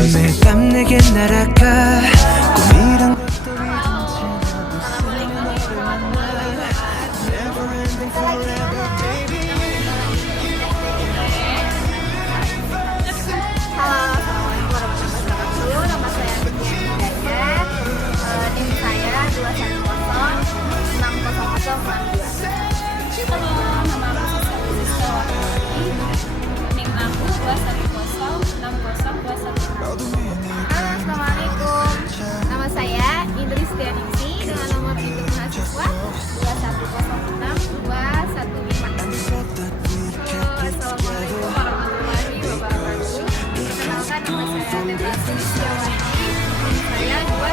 매일 밤 내게 날아가 꿈이란 것도 Assalamualaikum, nama saya Indri Setianingsi dengan nomor induk mahasiswa 2108215. Assalamualaikum warahmatullahi wabarakatuh. Perkenalkan, nama saya Indri Setianingsi. Saya 2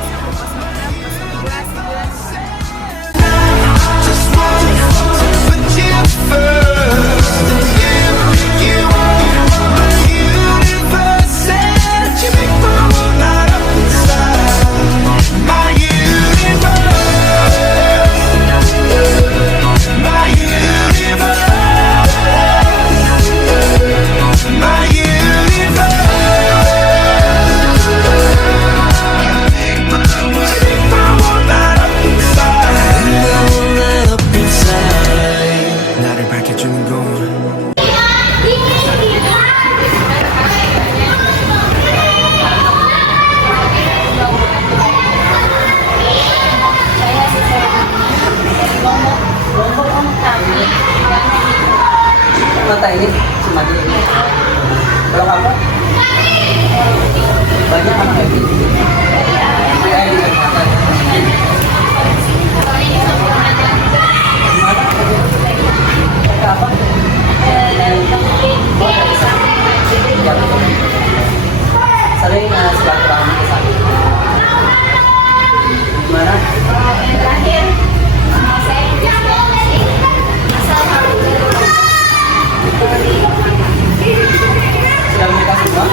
mata ini cuma di ini. Kalau apa? Banyak anak ini. Saya di mata. Gimana? Apa? Sering silaturahmi ke sana. Gimana? yang terakhir, saya Sudah menikah semua?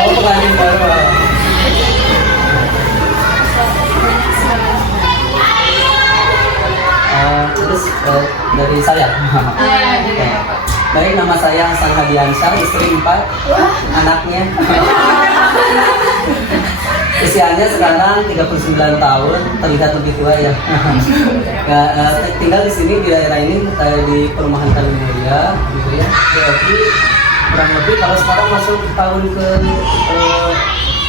Oh, pengantin baru. Terus dari saya. Baik, nama saya Hasan Hadiansyah, istri 4, anaknya. Usianya sekarang 39 tahun, terlihat lebih tua ya. Tinggal di sini di daerah ini di perumahan Kalimulia, gitu ya. Jadi kurang lebih kalau sekarang masuk tahun ke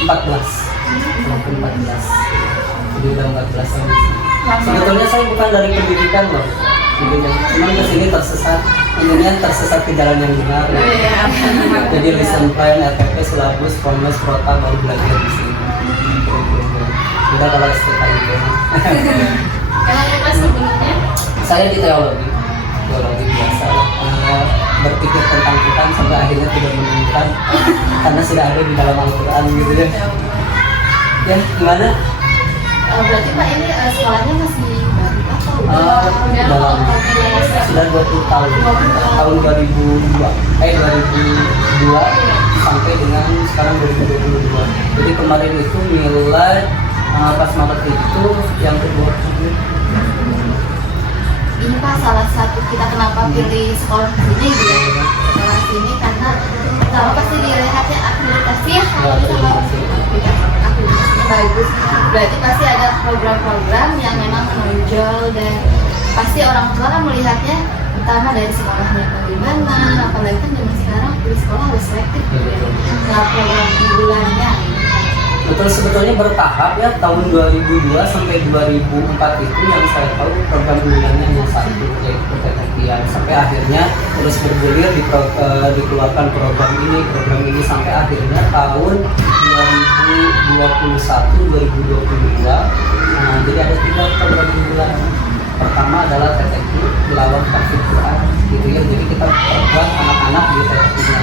14, tahun ke 14. Jadi udah 14 tahun. Sebetulnya saya bukan dari pendidikan loh, cuman kesini tersesat. Intinya tersesat ke jalan yang benar. Jadi lesson plan, RTP, syllabus, formulas, prota baru belajar di sini. Udah kalau STK itu. Emang kelas sebelumnya? Saya di teologi biasa. Berpikir tentang Tuhan sampai akhirnya tidak menemukan karena sudah ada di dalam Al-Quran gitu ya. Ya gimana? Berarti Pak ini sekolahnya masih baru Dalam sudah 20 tahun. Tahun 2002 sampai dengan sekarang 2022. Jadi kemarin itu nilai pas Maret itu yang kedua. Ini Pak salah satu kita kenapa pilih sekolah sini gitu ya. Sekolah sini karena pertama pasti dilihatnya akreditasinya akreditasinya bagus. Berarti pasti ada program-program yang memang menonjol dan pasti orang tua kan melihatnya pertama dari sekolahnya bagaimana, apalagi kan zaman sekarang pilih sekolah harus selektif gitu ya. Nah, program unggulannya Betul, sebetulnya bertahap ya. Tahun 2002 sampai 2004 itu yang saya tahu program unggulannya hanya satu, yaitu PTKIan. Sampai akhirnya terus bergulir dikeluarkan program ini sampai akhirnya tahun 2021-2022. Jadi ada 3 program unggulan. Pertama adalah TTQ, tilawah tahfidz Quran, gitu ya. Jadi kita perbuat anak-anak di TTQ-nya.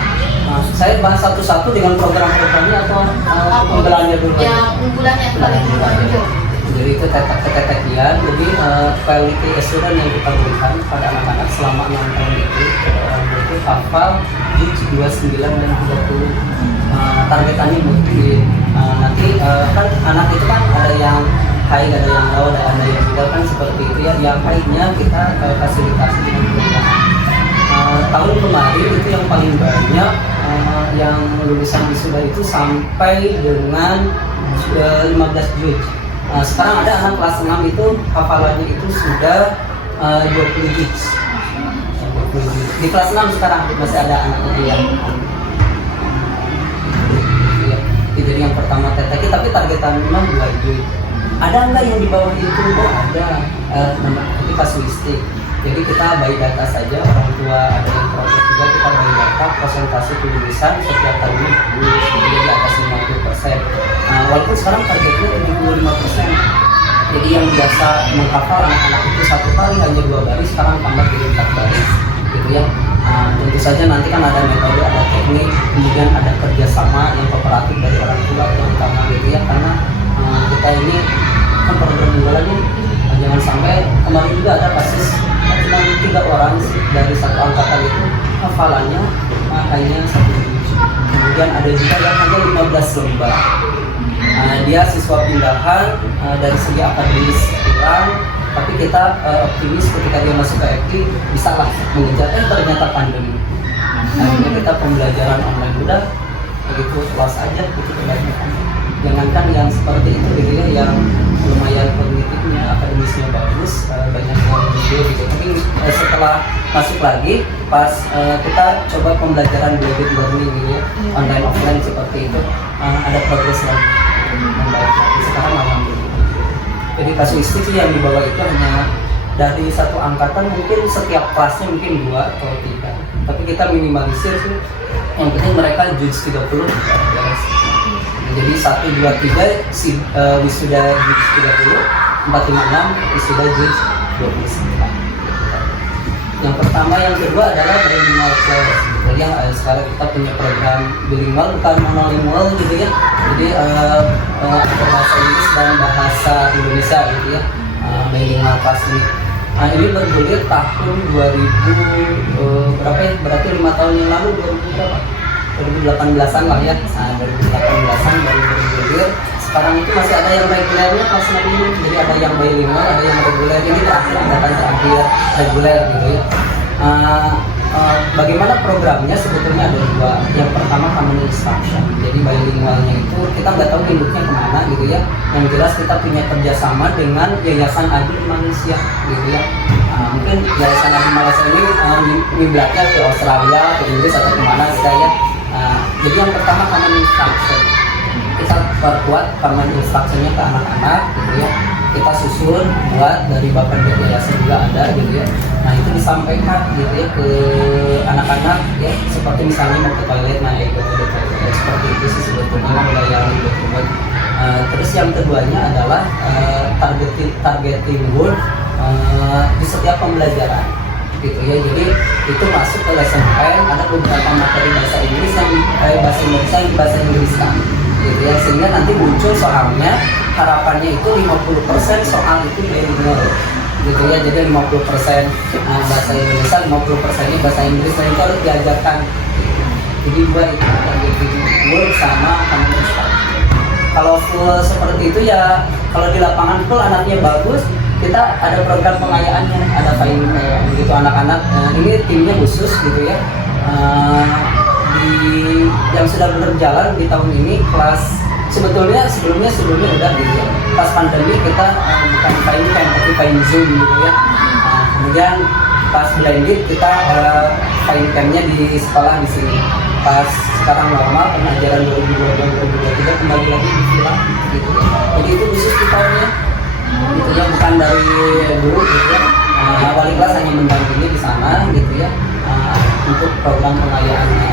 Saya bahas satu-satu dengan program-programnya atau unggulannya dulu? yang unggulannya paling menonjol. Jadi itu TTQ-an, jadi quality assurance yang kita berikan pada anak-anak selama 6 tahun itu hafal di 29 dan 30. Targetannya mungkin nanti kan anak itu kan ada yang high, ada yang low, ada yang tidak kan seperti itu ya. Yang high-nya kita fasilitasi dengan program. Tahun kemarin itu yang paling lulusan wisuda itu sampai dengan 15 juz. Sekarang ada anak kelas 6 itu hafalannya itu sudah 20 juz. Di kelas 6 sekarang masih ada anak itu yang jadi yang pertama TTK, tapi targetan memang 2 juz. Ada nggak yang di bawah itu? Oh ada, tapi kasuistik. Jadi kita by data saja, orang tua ada yang protes juga, kita by data persentase kelulusan setiap tahunnya lulus jadi di atas 50%. Walaupun sekarang targetnya 75%. Jadi yang biasa menghafal anak-anak itu 1 kali hanya 2 baris, sekarang tambah jadi 4 baris, gitu ya. Tentu saja nanti kan ada metode, ada teknik, kemudian ada kerjasama yang kooperatif dari orang tua terutama, gitu ya. Karena kita ini kan program unggulan ini, jangan sampai kemarin juga ada kasus cuma 3 orang dari satu angkatan itu hafalannya hanya 1 juz. Kemudian ada juga yang hanya 15 lembar. Dia siswa pindahan, dari segi akademis kurang, tapi kita optimis ketika dia masuk ke FT bisa lah mengejar. Ternyata pandemi, akhirnya kita pembelajaran online udah begitu luas aja, begitu kebanyakan. Jangankan yang seperti itu gitu ya, yang lumayan kognitifnya, akademisnya bagus, banyak yang video gitu. Tapi setelah masuk lagi, pas kita coba pembelajaran blended learning gitu ya, online offline seperti itu, ada progres lagi membaik lagi. Sekarang alhamdulillah. Jadi kasuistik sih yang dibawa itu hanya dari satu angkatan, mungkin setiap kelasnya mungkin 2 atau 3. Tapi kita minimalisir sih, yang penting mereka juz 30 beres. Jadi 1, 2, 3 wisuda juz 30, 4, 5, 6 wisuda juz 29. Yang pertama, yang kedua adalah bilingual class. Jadi sekarang kita punya program bilingual, bukan monolingual gitu ya. Jadi bahasa Inggris dan bahasa Indonesia gitu ya. Bilingual class ini. Ini bergulir tahun 2000 berapa ya? Berarti 5 tahun yang lalu, 2018-an lah ya. 2018-an baru bergulir. Sekarang itu masih ada yang regulernya kelas 6 ini. Jadi ada yang bilingual, ada yang reguler. Ini angkatan terakhir reguler gitu ya. Bagaimana programnya? Sebetulnya ada 2. Yang pertama common instruction. Jadi bilingualnya itu kita nggak tahu induknya kemana gitu ya. Yang jelas kita punya kerjasama dengan Yayasan Adil Malaysia gitu ya. Mungkin Yayasan Adil Malaysia ini miblatnya ke Australia, ke Inggris atau kemana gitu ya. Jadi yang pertama common instruction. Kita perkuat common instruction-nya ke anak-anak gitu ya. Kita susun buat dari Bapak Yayasan juga ada gitu ya. Nah itu disampaikan gitu ya ke anak-anak ya, seperti misalnya mau ke toilet, nah go to the toilet, seperti itu sih sebetulnya melayani gitu. Terus yang keduanya adalah targeting word di setiap pembelajaran gitu ya. Jadi itu masuk ke lesson plan, ada beberapa materi bahasa Inggris yang bahasa Inggris kan gitu ya, sehingga nanti muncul soalnya. Harapannya itu 50% soal itu bilingual gitu ya. Jadi 50% bahasa Indonesia, 50%-nya bahasa Inggris, dan itu harus diajarkan gitu. Jadi 2 itu bilingual sama common instruction. Kalau full seperti itu ya, kalau di lapangan full anaknya bagus, kita ada program pengayaannya, ada fine gitu anak-anak. Ini timnya khusus gitu ya. Yang sudah berjalan di tahun ini kelas sebetulnya sebelumnya udah gitu ya. Pas pandemi kita bukan fine camp tapi fine zoom gitu ya. Kemudian pas blended kita fine campnya di sekolah di sini. Pas sekarang normal pengajaran 2022-2023 kembali lagi di villa gitu ya. Jadi itu khusus di tahunnya gitu ya, bukan dari dulu gitu ya. Wali kelas hanya mendampingi di sana gitu ya, untuk program pengayaannya.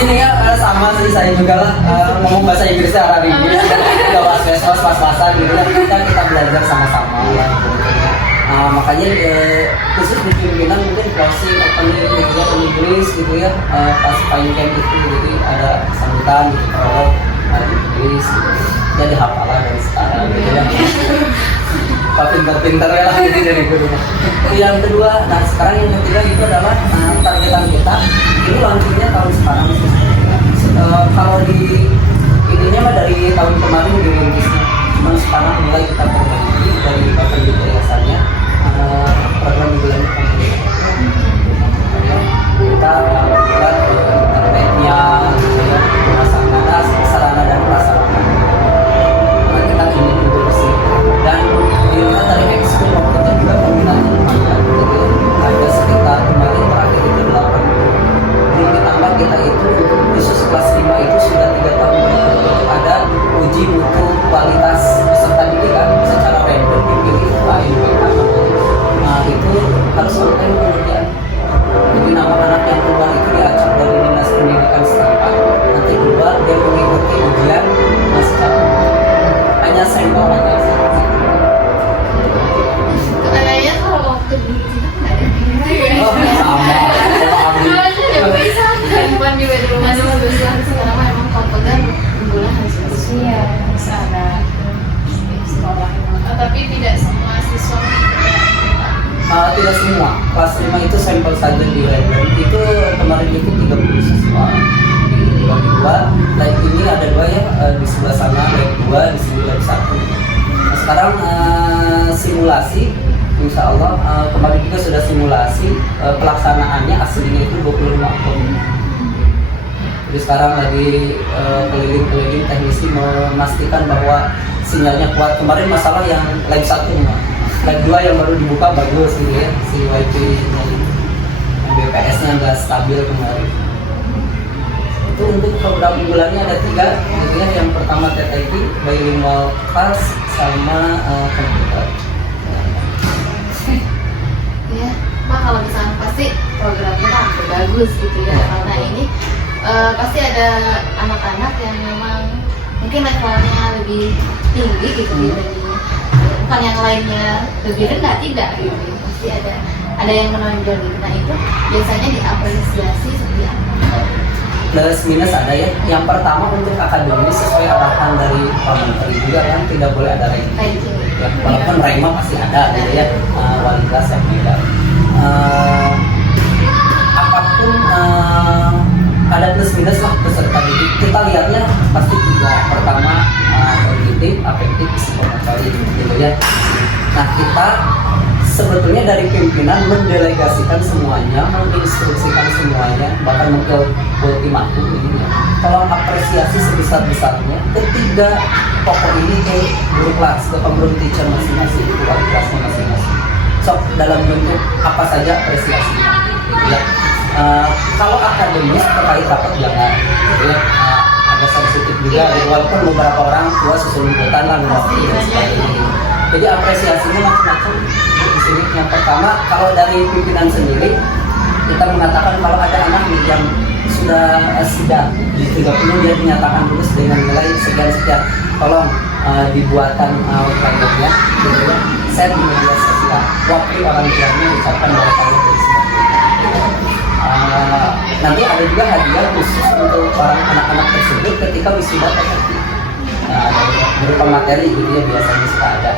Ini ya sama sih, saya juga lah ngomong bahasa Inggrisnya arah ini udah pas-pasan gitu ya, kita belajar sama-sama ya gitu. Makanya khusus di pimpinan mungkin closing opening gitu ya, Inggris gitu ya, pas fine camp itu jadi ada sambutan gitu, prolog Inggris gitu. Jadi hafalan dari sekarang gitu ya. Pintar-pintar ya lah gitu jadi guru. Yang kedua, nah sekarang yang ketiga itu adalah targetan kita. Ini launchingnya tahun sekarang sih. Kalau di ininya mah dari tahun kemarin dirintisnya. Cuman sekarang mulai kita perbaiki dari Bapak Yayasannya program bulan tidak semua. Kelas 5 itu sampel saja di random. Itu kemarin itu 30 siswa dibagi dua. Lab ini ada 2 ya, di sebelah sana lab 2, di sini lab 1. Nah, sekarang simulasi, insya Allah kemarin juga sudah simulasi, pelaksanaannya aslinya itu 25 Oktober. Jadi sekarang lagi keliling-keliling teknisi memastikan bahwa sinyalnya kuat. Kemarin masalah yang lab 1 lab 2 yang baru dibuka bagus gitu ya, si wifi-nya itu. Yang BPS-nya nggak stabil kemarin. Itu untuk program unggulannya ada 3 gitu ya. Yang pertama TTIP, bilingual class, sama komputer. Iya, Pak, kalau misalnya pasti programnya kan bagus gitu ya, karena ini pasti ada anak-anak yang memang mungkin levelnya lebih tinggi gitu dibanding bukan yang lainnya lebih rendah, tidak gitu. Pasti ada yang menonjol gitu. Nah itu biasanya diapresiasi seperti apa? Plus minus ada ya. Yang pertama untuk akademis sesuai arahan dari Pak Menteri juga kan, tidak boleh ada ranking. Ya, walaupun ranking mah pasti ada gitu ya, wali kelas yang beda. Apapun ada plus minus lah peserta didik. Kita lihatnya pasti 3. Pertama kognitif, afektif, psikomotorik gitu ya. Nah kita sebetulnya dari pimpinan mendelegasikan semuanya, menginstruksikan semuanya, bahkan ultimatum ini ya. Tolong apresiasi sebesar-besarnya ketiga pokok ini ke guru kelas, ke pemburu teacher masing-masing, ke wali kelasnya masing-masing. So dalam bentuk apa saja apresiasi ya. Kalau akademis terkait rapat jangan gitu ya, agak sensitif juga walaupun beberapa orang tua susul-ikutan lah mengerti dan sebagainya. Jadi apresiasinya macam-macam di sini. Yang pertama, kalau dari pimpinan sendiri kita mengatakan kalau ada anak yang sudah sidang di 30 dia dinyatakan lulus dengan nilai sekian-sekian, tolong dibuatkan outline-nya gitu ya, share di media sosial, wakil orang tuanya ucapkan bahwa kalau dari nanti ada juga hadiah khusus untuk para anak-anak tersebut ketika wisuda nanti. Ada berupa materi gitu ya, biasanya suka ada.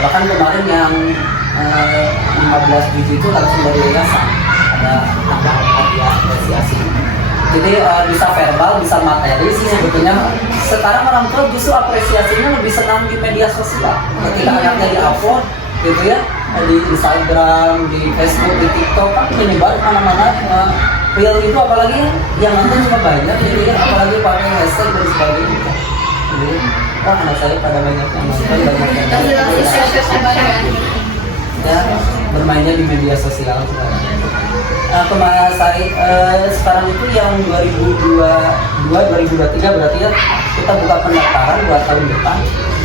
Bahkan kemarin yang 15 biji itu langsung dari yayasan, ada tambahan hadiah apresiasi. Jadi bisa verbal, bisa materi sih sebetulnya. Sekarang orang tua justru apresiasinya lebih senang di media sosial. Ketika anaknya di-upload gitu ya, di Instagram, di Facebook, di TikTok, kan menyebar mana-mana. Real itu apalagi yang nonton juga banyak, jadi apalagi pakai hashtag dan sebagainya. Jadi, wah anak saya pada banyak yang nonton, banyak yang ya, bermainnya di media sosial sekarang. Kemarin saya sekarang itu yang 2022-2023 berarti ya, kita buka pendaftaran buat tahun depan.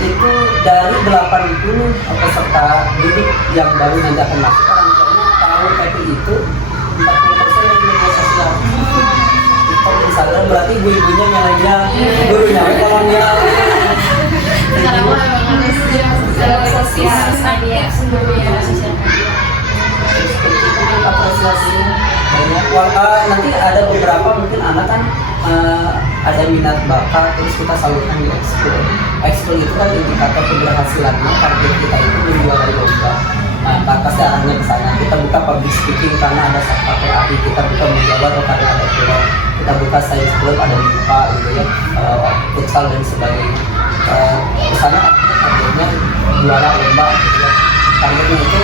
Itu dari 80 peserta didik yang baru nanti akan masuk, orang tuanya tahu PP itu 40% yang media sosial. TikTok, Instagram, berarti ibu-ibunya nyalainnya gurunya kalau dia sekarang memang harus sosial media seluruhnya sosial media. Apresiasinya banyak. Nanti ada beberapa mungkin anak kan ada minat bakat, terus kita salurkan di ekskul. Ekskul itu kan indikator keberhasilannya, target kita itu menjuarai lomba. Nah, pasti arahnya ke sana. Kita buka public speaking karena ada satpam PAI, kita buka menjawab karena ada film, kita buka science club ada dibuka gitu ya, futsal dan sebagainya. Ke sana targetnya juara lomba gitu ya. Targetnya itu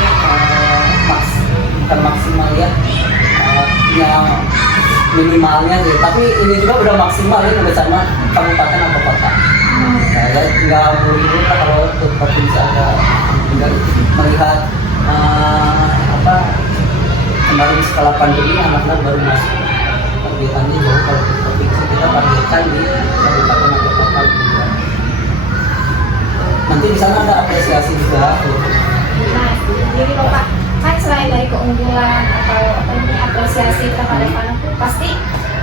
bukan maksimal ya, yang minimalnya gitu. Tapi ini juga udah maksimal ya bersama kabupaten atau kota. Ya tinggal dulu kalau untuk provinsi ada tinggal melihat kemarin setelah pandemi anak-anak baru masuk, targetannya jauh. Kalau untuk provinsi kita targetkan di kabupaten atau kota juga. Nanti di sana ada apresiasi juga. Nah, jadi Bapak kan selain dari keunggulan atau apresiasi terhadap anak itu pasti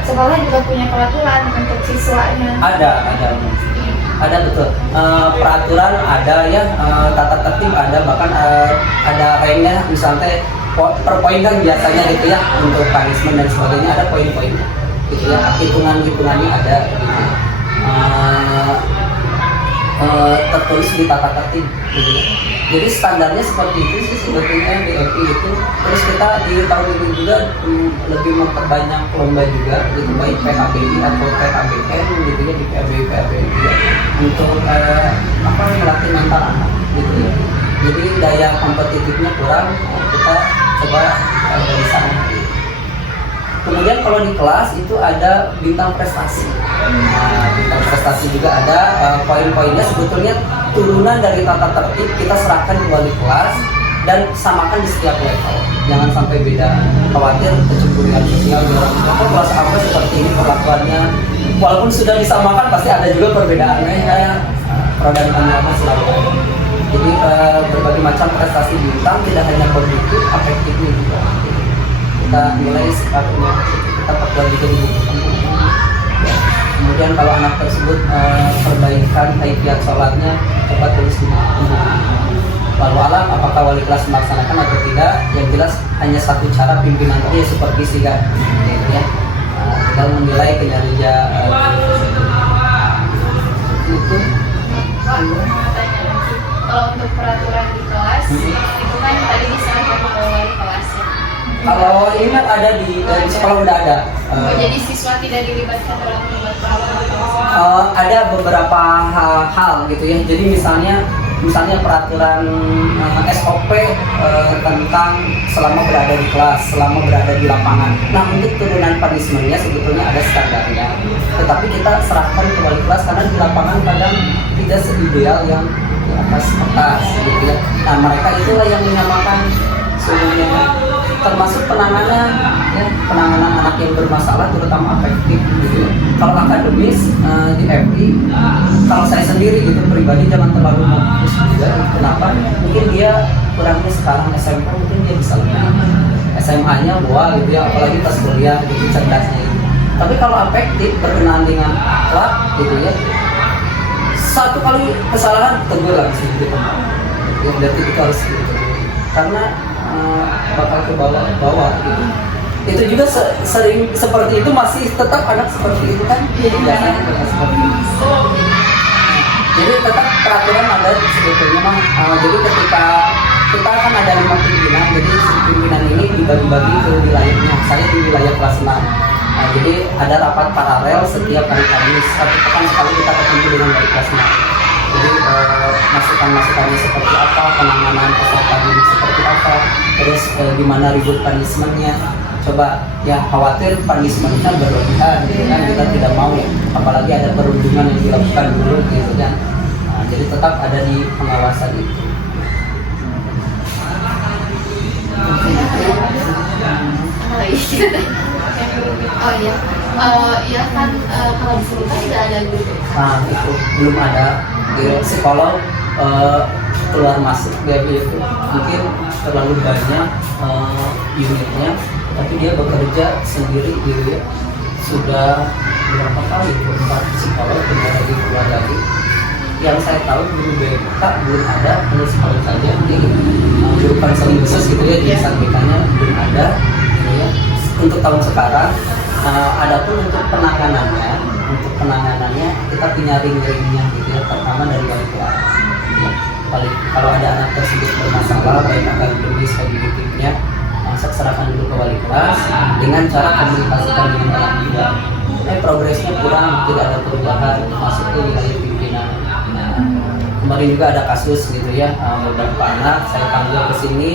sekolah juga punya peraturan untuk siswanya. Ada betul. Peraturan ada ya, tata tertib ada, bahkan ada ranknya, misalnya per poin kan biasanya gitu ya, untuk punishment dan sebagainya ada poin-poinnya gitu ya, hitungannya ada gitu. tertulis di tata tertib gitu ya. Jadi standarnya seperti itu sih sebetulnya di FI itu. Terus kita di tahun ini juga lebih memperbanyak lomba juga gitu, baik PKBI atau PKBN gitu ya, di PKBI juga untuk melatih mental anak gitu ya. Jadi daya kompetitifnya kurang, kita coba dari sana. Kemudian kalau di kelas itu ada bintang prestasi. Nah, bintang prestasi juga ada, poin-poinnya sebetulnya turunan dari tata tertib kita serahkan ke wali kelas dan samakan di setiap level. Jangan sampai beda, khawatir kecemburuan sosial di orang tua. Kelas apa seperti ini perlakuannya, walaupun sudah disamakan pasti ada juga perbedaannya. Kayak pro dan kontra selalu ada. Jadi berbagai macam prestasi bintang tidak hanya kognitif, afektifnya juga. Kita nilai sifatnya, kita perkuat juga di buku. Kemudian kalau anak tersebut perbaikan kaifiat sholatnya, coba tulis di buku. Lalu alam apakah wali kelas melaksanakan atau tidak, yang jelas hanya satu cara pimpinannya ya supervisi kan, gitu ya. Tinggal menilai kinerja itu. Kalau untuk peraturan di kelas, itu kan tadi disampaikan oleh wali kelas ya. Kalau ini kan ada di sekolah udah ada. Jadi siswa tidak dilibatkan dalam membuat peraturan. Ada beberapa hal gitu ya. Jadi misalnya peraturan SOP tentang selama berada di kelas, selama berada di lapangan. Nah, untuk turunan punishment-nya sebetulnya ada standarnya. Tetapi kita serahkan ke wali kelas karena di lapangan kadang tidak seideal yang di atas kertas gitu ya. Nah, mereka itulah yang menyamakan sebenarnya, termasuk penanganan anak yang bermasalah terutama afektif gitu. Kalau akademis di FI, kalau saya sendiri gitu pribadi jangan terlalu fokus juga. Kenapa? Mungkin dia kurangnya sekarang SMP mungkin dia bisa lebih, SMA-nya wah gitu ya, apalagi pas kuliah gitu cerdasnya gitu. Tapi kalau afektif berkenaan dengan akhlak gitu ya, satu kali kesalahan tegur langsung gitu. Ya berarti kita harus gitu karena bakal ke bawah gitu. Itu juga sering seperti itu, masih tetap anak seperti itu kan biasanya seperti itu. Jadi tetap peraturan ada sebetulnya mah. Jadi ketika kita akan ada 5 pimpinan, jadi pimpinan ini dibagi-bagi ke wilayahnya. Saya di wilayah kelas 6. Jadi ada rapat paralel setiap hari Kamis. Satu pekan sekali kita ketemu dengan wali kelas 6. Jadi masukan-masukannya seperti apa, penanganan peserta didik seperti apa, terus gimana ribut punishment-nya. Coba ya khawatir punishment-nya berlebihan gitu kan, kita tidak mau, apalagi ada perundungan yang dilakukan dulu gitu kan. Nah, jadi tetap ada di pengawasan itu. Iya kan kalau di sini kan tidak ada guru. Nah itu belum ada. Psikolog keluar masuk dia itu mungkin terlalu banyak unitnya, tapi dia bekerja sendiri gitu ya. Sudah berapa kali 4 psikolog keluar lagi. Yang saya tahu guru BK belum ada, hanya sekali saja di guru konseling khusus gitu ya, di SMBK-nya belum ada gitu ya. Untuk tahun sekarang, adapun untuk penanganannya kita punya ring-ringnya gitu ya, pertama dari wali kelas. Kalau ada anak tersebut bermasalah baik akademis kognitifnya, serahkan dulu ke wali kelas dengan cara komunikasikan dengan orang tua. Progresnya kurang, tidak ada perubahan, masuk ke wilayah pimpinan. Nah, kemarin juga ada kasus gitu ya, beberapa anak saya panggil ke sini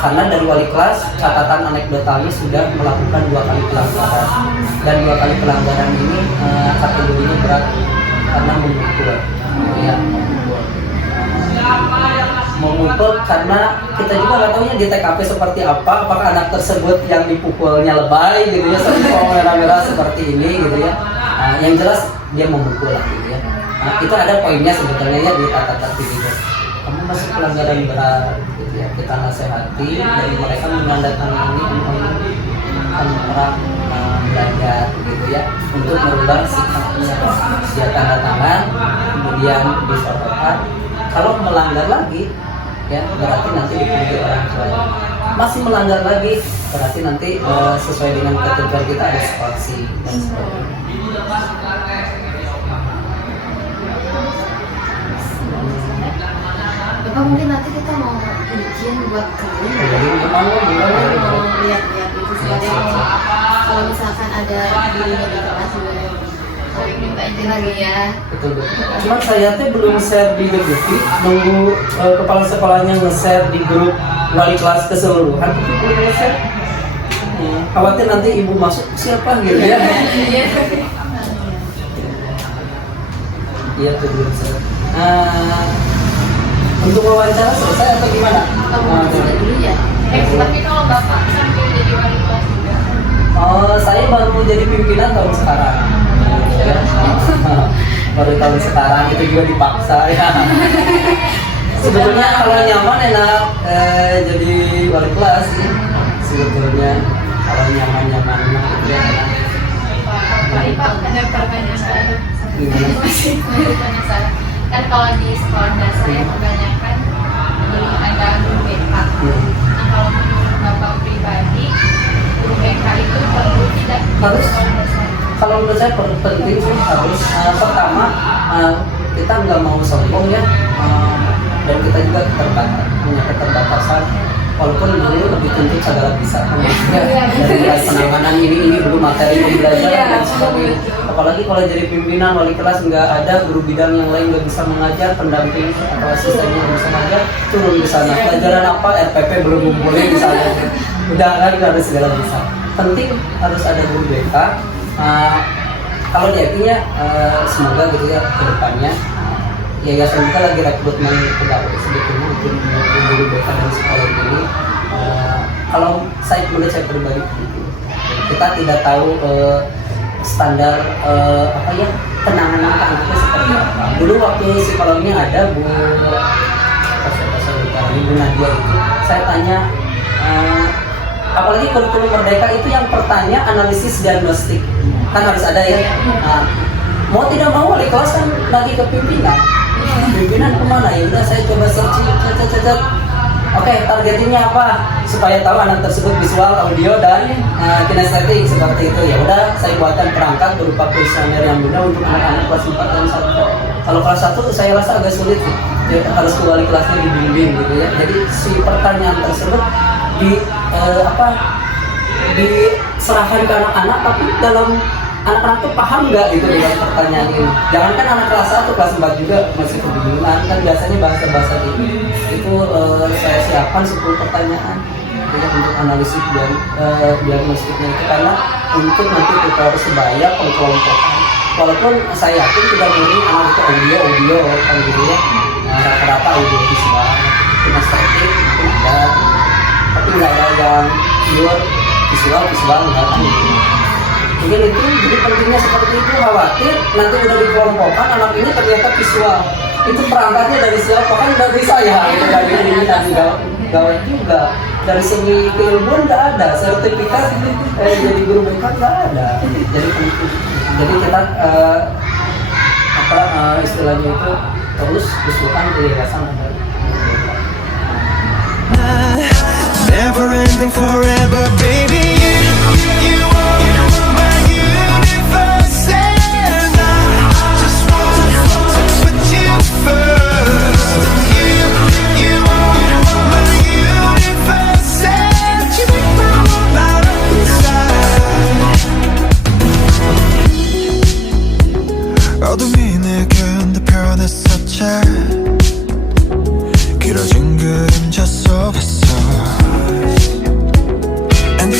karena dari wali kelas catatan anekdotalnya sudah melakukan 2 kali pelanggaran, dan 2 kali pelanggaran ini kategorinya berat karena memukul ya, memukul karena kita juga nggak tahunya di TKP seperti apa, apakah anak tersebut yang dipukulnya lebay gitu ya, seperti merah-merah seperti ini gitu ya. Yang jelas dia memukul lah gitu ya. Itu ada poinnya sebetulnya ya di tata tertib itu. Kamu masih pelanggaran berat gitu ya, kita nasihati dan mereka menandatangani kontrak belajar gitu ya, untuk merubah sikapnya. Dia tanda tangan, kemudian disodokan. Kalau melanggar lagi ya berarti nanti dipanggil orang tua. Masih melanggar lagi berarti nanti sesuai dengan ketentuan kita ada sanksi dan sebagainya. Bapak mungkin nanti kita mau izin buat kalian ya. Jadi gimana? Mau lihat-lihat gitu sebagai kalau misalkan ada gurunya di kelas juga minta izin lagi ya. Betul. Cuma saya teh belum share di grup itu, nunggu kepala sekolahnya nge-share di grup wali kelas keseluruhan, tapi belum nge-share. Khawatir nanti ibu masuk siapa gitu ya. Iya tuh belum share. Untuk wawancara selesai atau gimana? Sudah dulu ya. Tapi kalau bapak sampai jadi wali kelas juga. Oh, saya baru jadi pimpinan tahun sekarang. Ya. Baru tahun sekarang itu juga dipaksa ya. Sebetulnya kalau nyaman enak jadi wali kelas sih. Sebetulnya kalau nyaman ya. Pak, ada pertanyaan. Gimana? Masih penasaran. Kan kalau di sekolah dasar ya kebanyakan ada guru BK. Nah kalau menurut bapak pribadi, guru BK itu perlu tidak Harus. sekolah dasar? Kalau menurut saya penting sih harus pertama kita nggak mau sombong ya, dan kita juga punya keterbatasan. Walaupun guru lebih tuntut segala bisa, dari mulai penanganan ini dulu materi pembelajaran dan sebagainya. Apalagi kalau jadi pimpinan wali kelas nggak ada guru bidang yang lain nggak bisa mengajar, pendamping atau asistennya nggak bisa mengajar, turun di sana. Pelajaran apa RPP belum ngumpulin misalnya, udah ada segala bisa. Penting harus ada guru BK. Kalau diakinya semoga gitu ya ke depannya yayasan kita lagi rekrutmen pegawai sebetulnya untuk guru BK dari sekolah ini. Kalau menurut saya pribadi kita tidak tahu standar penanganan anaknya seperti apa. Dulu waktu psikolognya ada Bu Nadia itu, saya tanya apalagi kurikulum Merdeka itu yang pertanyaan analisis diagnostik kan harus ada ya. Mau tidak mau wali kelas kan lagi ke pimpinan kemana ya udah saya coba searching. Oke, targetnya apa supaya tahu anak tersebut visual, audio dan kinestetik seperti itu. Ya udah saya buatkan perangkat berupa kuesioner yang mudah untuk anak-anak kelas 4 dan 1. Kalau kelas 1 saya rasa agak sulit sih. Ya, harus ke wali kelasnya dibimbing gitu ya. Jadi si pertanyaan tersebut diserahkan ke anak-anak, tapi dalam anak-anak tuh paham nggak gitu dengan pertanyaan ini. Jangankan anak kelas 1, kelas 4 juga masih kebingungan kan, biasanya bahasa-bahasa ini itu saya siapkan 10 pertanyaan ya, untuk analisis dan diagnostiknya itu, karena untuk nanti kita sebaya pengkelompokan. Walaupun saya yakin tidak murni anak itu audio kan gitu ya, rata-rata audio visual, kinestetik mungkin ada, tapi nggak ada yang pure visual nggak kan gitu. Mungkin itu jadi pentingnya seperti itu. Khawatir nanti udah dikelompokkan anak ini ternyata visual, itu perangkatnya dari siapa kan dari saya gitu, dari ini dan gawat juga. Dari segi keilmuan nggak ada sertifikat jadi guru BK nggak ada. Jadi kita istilahnya itu terus usulkan ke yayasan ada. Never ending forever, baby. You are my universe, and I just want to put you first. You are my universe, and you make my whole light up inside. 어둠이 내겐 더 변했었지. 길어진 그림자 속에서 And the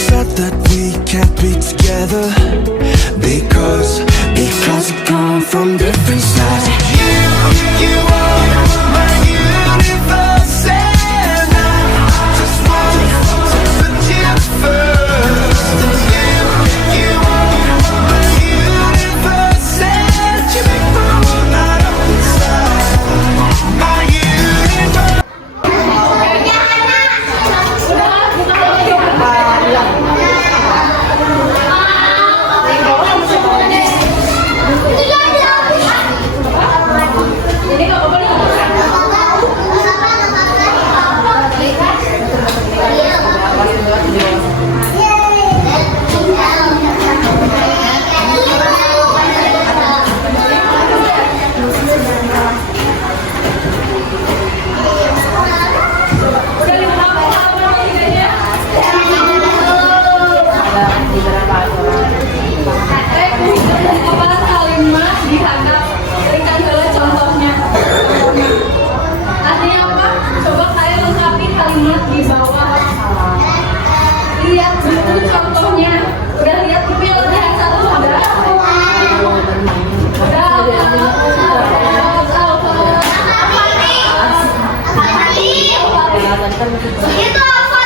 Itu apa?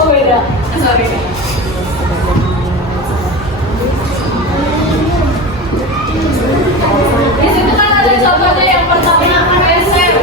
Oh beda. Sorry. Di situ kan ada contohnya yang pertama SM.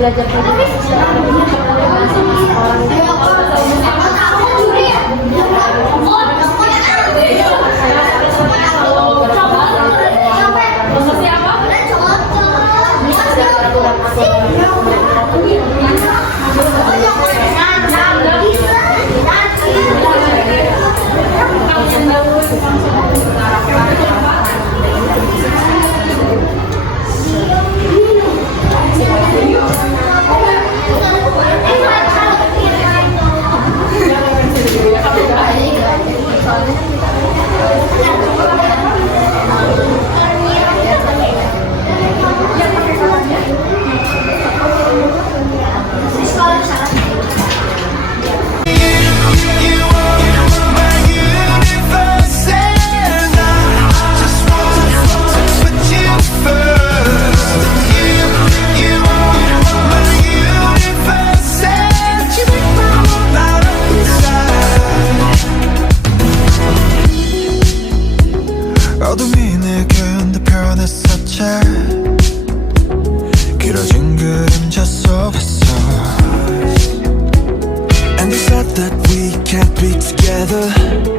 belajar media sosial lebihnya berhubungan sama sekolah 어둠이 내겐 더 변했었지 길어진 그림자 속에서 And they said that we can't be together